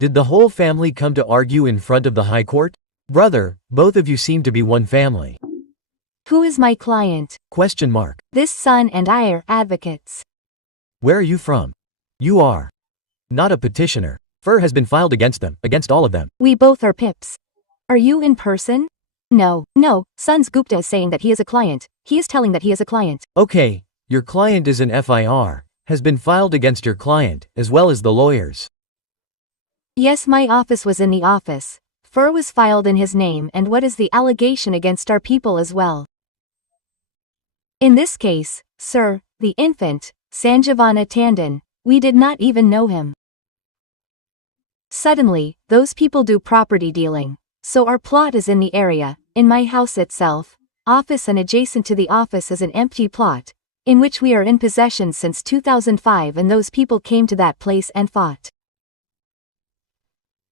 Did the whole family come to argue in front of the High Court? Brother, both of you seem to be one family. Who is my client? Question mark. This son and I are advocates. Where are you from? You are not a petitioner. FIR has been filed against them, against all of them. We both are pips. Are you in person? No, Sons Gupta is saying that he is a client. He is telling that he is a client. Okay, your client is an FIR, has been filed against your client, as well as the lawyers. Yes, my office was in the office. FIR was filed in his name, and what is the allegation against our people as well? In this case, sir, the infant, Sanjivana Tandon, we did not even know him. Suddenly, those people do property dealing. So our plot is in the area, in my house itself, office, and adjacent to the office is an empty plot, in which we are in possession since 2005, and those people came to that place and fought.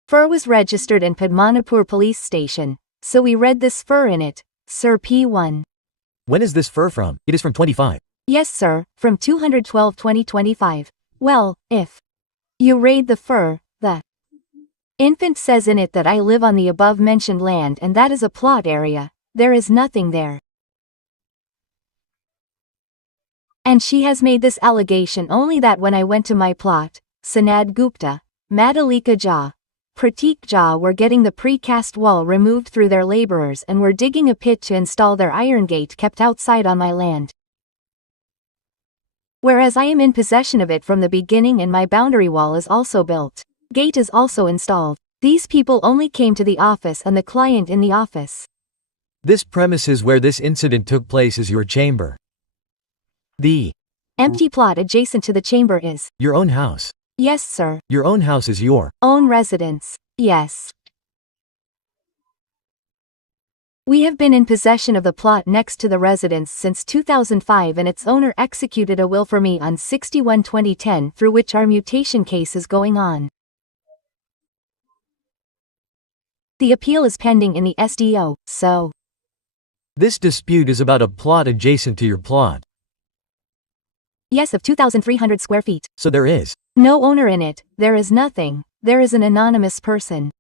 FIR was registered in Padmanapur police station, so we read this FIR in it, Sir P1. When is this FIR from? It is from 25. Yes sir, from 212/2025. Well, if you read the FIR, the infant says in it that I live on the above mentioned land and that is a plot area, there is nothing there. And she has made this allegation only that when I went to my plot, Sanad Gupta, Madalika Jha, Pratik Jha were getting the precast wall removed through their laborers and were digging a pit to install their iron gate kept outside on my land. Whereas I am in possession of it from the beginning and my boundary wall is also built. Gate is also installed. These people only came to the office and the client in the office. This premises where this incident took place is your chamber. The empty plot adjacent to the chamber is your own house. Yes, sir. Your own house is your own residence. Yes. We have been in possession of the plot next to the residence since 2005 and its owner executed a will for me on 61/2010 through which our mutation case is going on. The appeal is pending in the SDO, so this dispute is about a plot adjacent to your plot. Yes, of 2,300 square feet. So there is no owner in it, there is nothing, there is an anonymous person.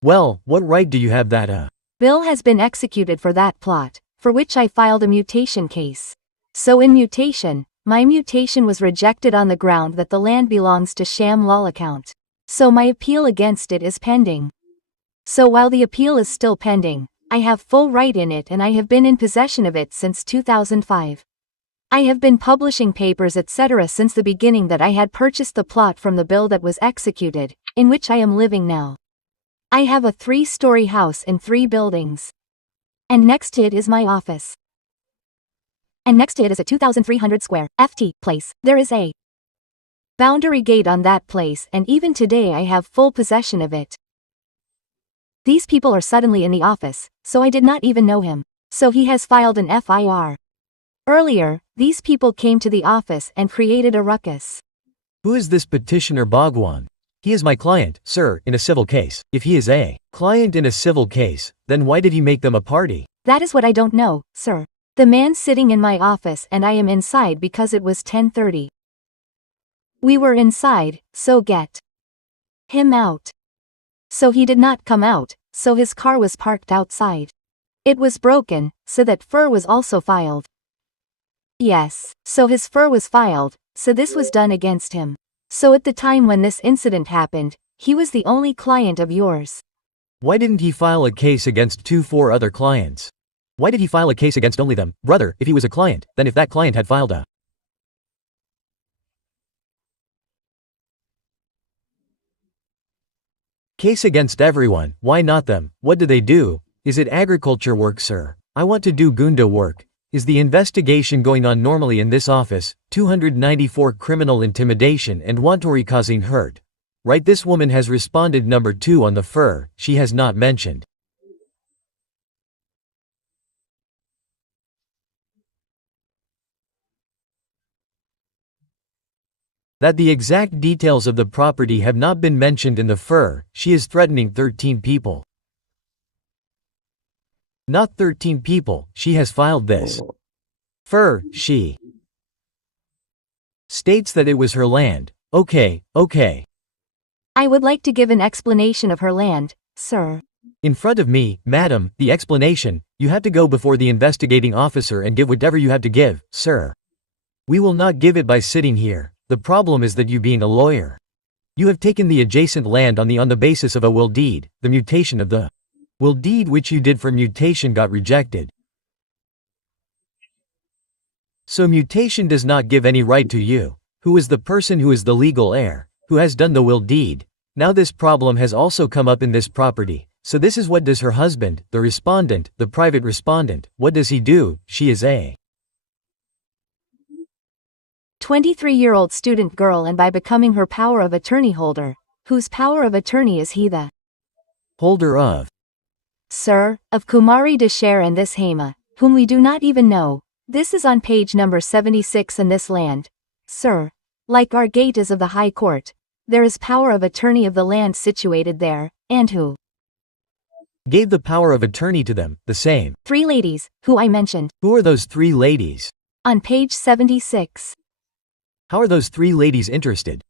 Well, what right do you have that bill has been executed for that plot, for which I filed a mutation case. So in mutation, my mutation was rejected on the ground that the land belongs to Sham Lal account. So my appeal against it is pending. So while the appeal is still pending, I have full right in it and I have been in possession of it since 2005. I have been publishing papers etc. since the beginning that I had purchased the plot from the bill that was executed, in which I am living now. I have a 3-story house in 3 buildings. And next to it is my office. And next to it is a 2,300 square ft place. There is a boundary gate on that place and even today I have full possession of it. These people are suddenly in the office, so I did not even know him. So he has filed an FIR. Earlier, these people came to the office and created a ruckus. Who is this petitioner Bhagwan? He is my client, sir, in a civil case. If he is a client in a civil case, then why did he make them a party? That is what I don't know, sir. The man sitting in my office and I am inside because it was 10:30. We were inside, so get him out. So he did not come out, so his car was parked outside. It was broken, so that FIR was also filed. Yes, so his FIR was filed, so this was done against him. So at the time when this incident happened, he was the only client of yours. Why didn't he file a case against 4 other clients? Why did he file a case against only them? Brother, if he was a client, then if that client had filed a case against everyone, why not them? What do they do? Is it agriculture work, sir? I want to do Gunda work. Is the investigation going on normally in this office? 294 criminal intimidation and wanton causing hurt. Right, this woman has responded number 2 on the FIR, she has not mentioned that the exact details of the property have not been mentioned in the FIR. She is threatening 13 people. Not 13 people, she has filed this FIR. She states that it was her land. Okay. I would like to give an explanation of her land, sir. In front of me, madam, the explanation, you have to go before the investigating officer and give whatever you have to give, sir. We will not give it by sitting here. The problem is that you being a lawyer. You have taken the adjacent land on the basis of a will deed. The mutation of the will deed which you did for mutation got rejected. So mutation does not give any right to you, who is the person who is the legal heir, who has done the will deed. Now this problem has also come up in this property. So this is what does her husband, the respondent, the private respondent, what does he do? She is a 23-year-old student girl, and by becoming her power of attorney holder, whose power of attorney is he the holder of, sir, of Kumari Deshare and this Hema, whom we do not even know. This is on page number 76 in this land, sir. Like our gate is of the High Court, there is power of attorney of the land situated there, and who gave the power of attorney to them, the same 3 ladies, who I mentioned. Who are those 3 ladies? On page 76. How are those 3 ladies interested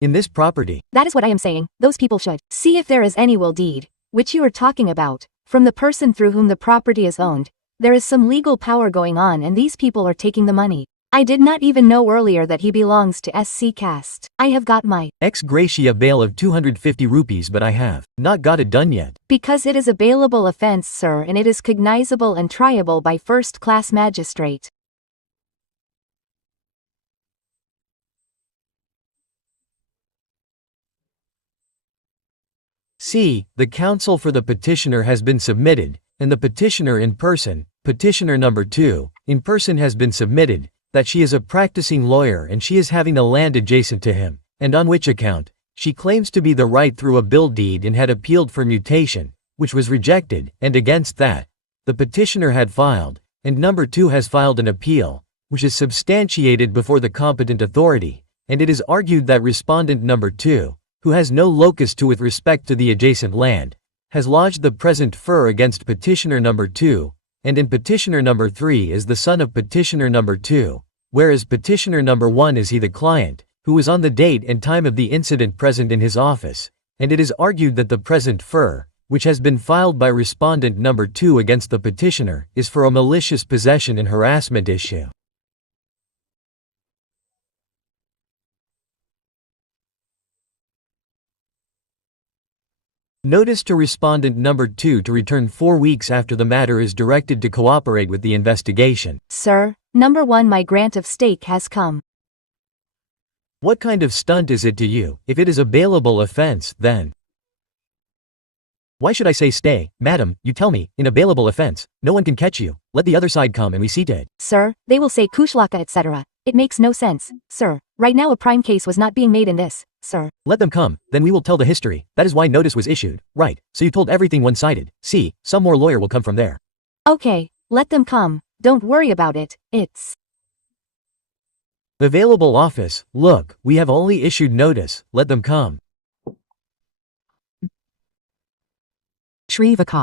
in this property? That is what I am saying. Those people should see if there is any will deed, which you are talking about, from the person through whom the property is owned. There is some legal power going on and these people are taking the money. I did not even know earlier that he belongs to SC caste. I have got my ex gratia bail of 250 rupees, but I have not got it done yet. Because it is a bailable offense, sir, and it is cognizable and triable by first-class magistrate. C. The counsel for the petitioner has been submitted, and the petitioner in person, petitioner number 2, in person has been submitted, that she is a practicing lawyer and she is having the land adjacent to him, and on which account, she claims to be the right through a bill deed and had appealed for mutation, which was rejected, and against that, the petitioner had filed, and number 2 has filed an appeal, which is substantiated before the competent authority, and it is argued that respondent number 2, who has no locus to with respect to the adjacent land, has lodged the present fur against petitioner number 2, and in petitioner number 3 is the son of petitioner number 2, whereas petitioner number 1 is he the client, who was on the date and time of the incident present in his office, and it is argued that the present fur, which has been filed by respondent number 2 against the petitioner, is for a malicious possession and harassment issue. Notice to respondent number 2 to return 4 weeks after the matter is directed to cooperate with the investigation. Sir, number 1, my grant of stake has come. What kind of stunt is it to you? If it is a bailable offense, then why should I say stay, madam? You tell me, in a bailable offense, no one can catch you. Let the other side come and we see to it. Sir, they will say kushlaka etc. It makes no sense, sir. Right now a prime case was not being made in this, sir. Let them come, then we will tell the history. That is why notice was issued. Right, so you told everything one-sided. See, some more lawyer will come from there. Okay, let them come. Don't worry about it, it's available office. Look, we have only issued notice. Let them come. Shrivaka.